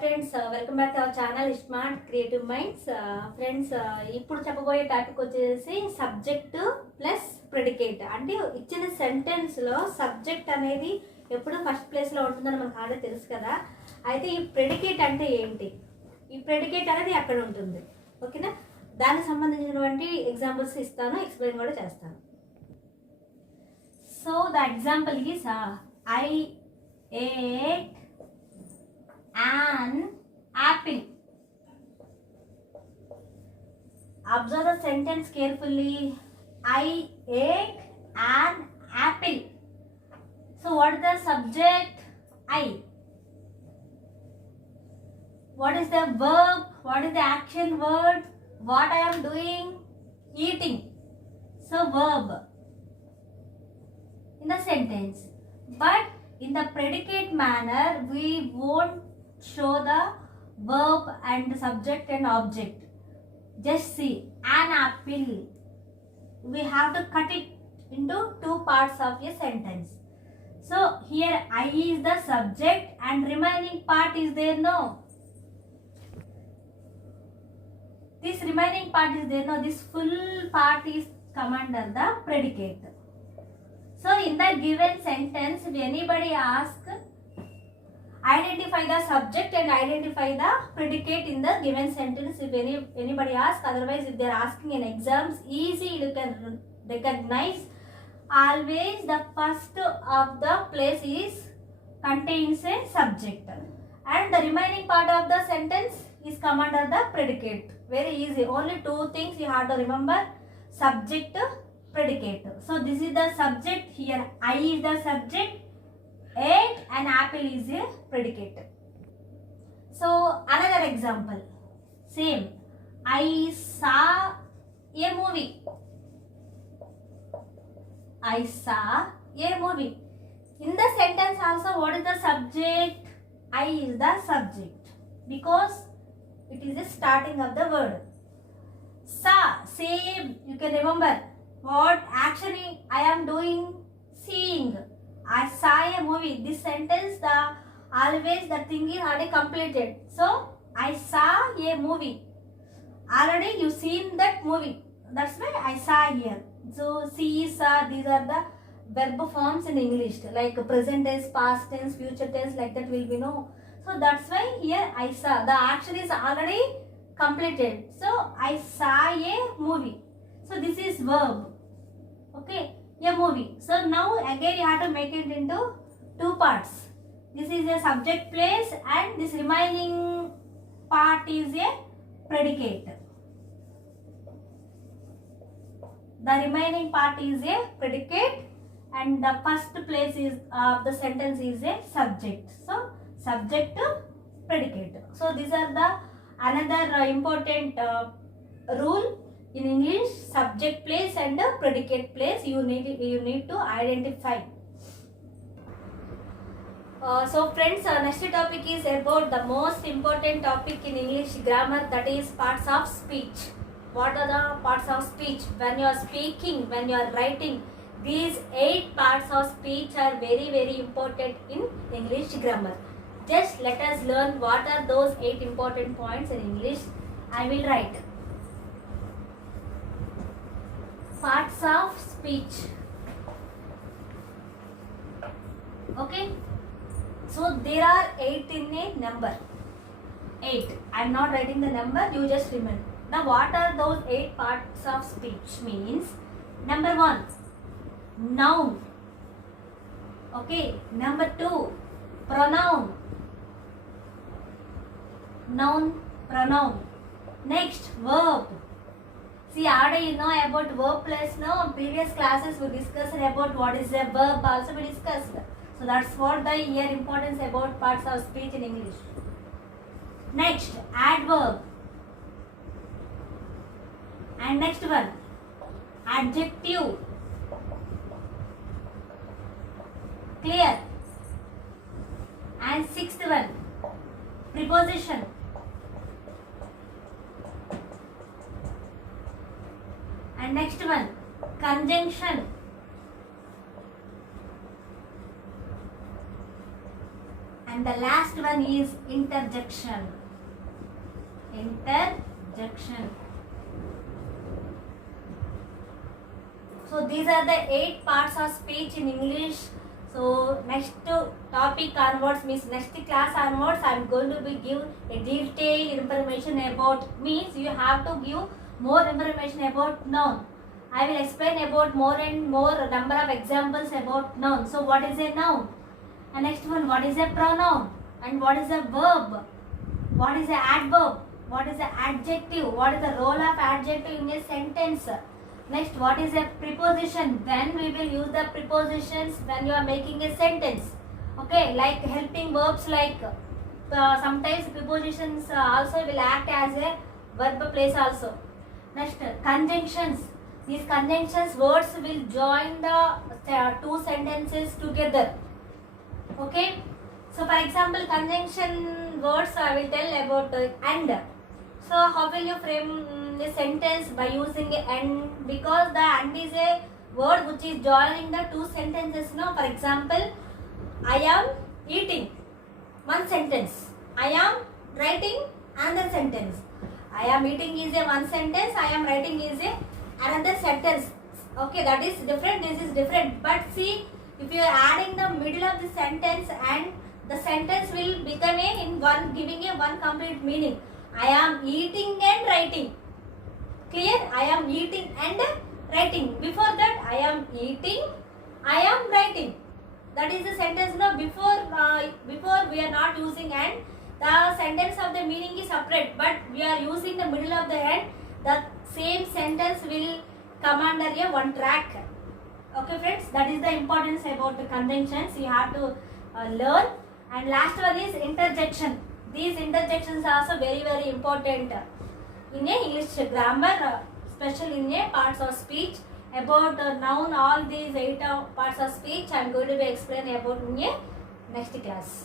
Friends, welcome back to our channel smart creative minds. Friends, ఇప్పుడు చెప్పబోయే topic వచ్చేసి subject plus predicate. అంటే ఇచ్చిన సెంటెన్స్లో సబ్జెక్ట్ అనేది ఎప్పుడు ఫస్ట్ ప్లేస్లో ఉంటుందని మనకు ఆల్రెడీ తెలుసు కదా. అయితే ఈ ప్రెడికేట్ అంటే ఏంటి, ఈ ప్రెడికేట్ అనేది అక్కడ ఉంటుంది. ఓకేనా, దానికి సంబంధించినటువంటి ఎగ్జాంపుల్స్ ఇస్తాను, ఎక్స్ప్లెయిన్ కూడా చేస్తాను. So the example is I ate an apple. Observe the sentence carefully. I ate an apple. So what is the subject? I. What is the verb? What is the action word? What I am doing? Eating. So verb in the sentence. But in the predicate manner, we won't show the verb and the subject and object. Just see, an apple. We have to cut it into two parts of a sentence. So here I is the subject and remaining part is there, no? This remaining part is there, no? This full part is come under the predicate. So in the given sentence, if anybody ask, identify the subject and identify the predicate in the given sentence. If anybody ask, otherwise if they are asking in exams, easy you can recognize. Always the first of the place is contains a subject and the remaining part of the sentence is come under the predicate. Very easy. Only two things you have to remember: subject, predicate. So this is the subject. Here I is the subject, ate an apple is a predicate. So another example, same. I saw a movie. I saw a movie. In the sentence also, what is the subject? I is the subject because it is the starting of the word. Saw, same, you can remember. What action I am doing? Seeing. I saw a movie. This sentence, the always the thing is already completed. So I saw a movie. Already you seen that movie. That's why I saw here. So see, saw, these are the verb forms in English, like present tense, past tense, future tense, like that will be no. So that's why here I saw. The action is already completed. So I saw a movie. So this is verb. Okay, a movie. So now again you have to make it into two parts. This is a subject place and this remaining part is a predicate. The remaining part is a predicate and the first place is the sentence is a subject. So subject to predicate. So these are the another important rule in English: subject place and predicate place. You need to identify. So friends, next topic is about the most important topic in English grammar, that is parts of speech. What are the parts of speech? When you are speaking, when you are writing, these 8 parts of speech are very very important in English grammar. Just let us learn what are those 8 important points in English. I will write. Parts of speech. Okay, so there are 8 in a number. 8. I am not writing the number, you just remember. Now what are those 8 parts of speech means? Number 1, noun. Okay, number 2, pronoun. Noun, pronoun. Next, verb. See, already you know about verb plus no. Previous classes we discussed about what is a verb, also we discussed. So that's what the here importance about parts of speech in English. Next, adverb. And next one, adjective. Clear? And sixth one, preposition. And next one, conjunction. And and the last one is interjection. Interjection. So these are the 8 parts of speech in English. So next topic onwards, means next class onwards, I am going to be give a detailed information about, means you have to give more information about noun. I will explain about more and more number of examples about noun. So what is a noun? And next one, what is a pronoun? And what is a verb? What is a adverb? What is a adjective? What is the role of adjective in a sentence? Next, what is a preposition? When we will use the prepositions when you are making a sentence. Okay, like helping verbs, like sometimes prepositions also will act as a verb place also. Next, conjunctions. These conjunctions words will join the two sentences together. Okay. So for example, conjunction words I will tell about and. So how will you frame the sentence? By using and, because the and is a word which is joining the two sentences. No, for example, I am eating, one sentence. I am writing, another sentence. I am eating is a one sentence. I am writing is a another sentence. Okay, that is different. This is different. But see, if you are adding the middle of the sentence, and the sentence will become a in one, giving a one complete meaning. I am eating and writing. Clear? I am eating and writing. Before that, I am eating, I am writing. That is the sentence. No, before we are not using and. The sentence of the meaning is separate, but we are using the middle of the and. The same sentence will come under a one track. Okay, friends. That is the importance about the conjunctions. You have to learn. And last one is interjection. These interjections are also very, very important in a English grammar, especially in a parts of speech. About noun, all these 8 parts of speech I am going to be explaining about in a next class.